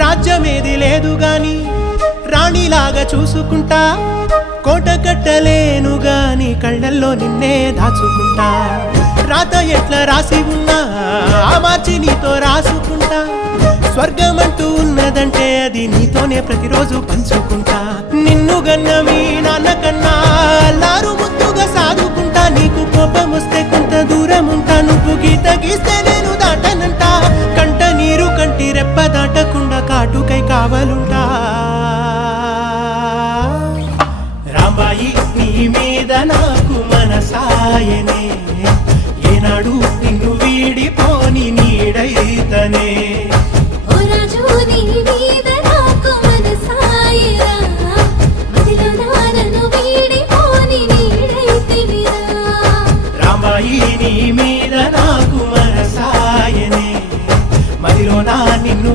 రాజ్యమేది లేదు గాని రాణిలాగా చూసుకుంటా కోట కట్టలేను గాని కళ్ళల్లో నిన్నే దాచుకుంటా. రాత ఎట్లా రాసి ఉన్నా ఆ మార్చి నీతో రాసుకుంటా. స్వర్గమంటూ ఉన్నదంటే అది నీతోనే ప్రతిరోజు పంచుకుంటా. నిన్ను గన్న మీ నాన్న కన్నా అల్లారు ముద్దుగా సాదుకుంటా. నీకు కోపం వస్తే కొంత దూరం ఉంటా నాటుకై కావలుంటా. రాంబాయి నీ మీద నాకు మనసాయనే. ఏనాడు నిన్ను వీడిపోని నీడైతనే. నీ మీద నాకు మనసాయనే. మదిలో నా నిన్ను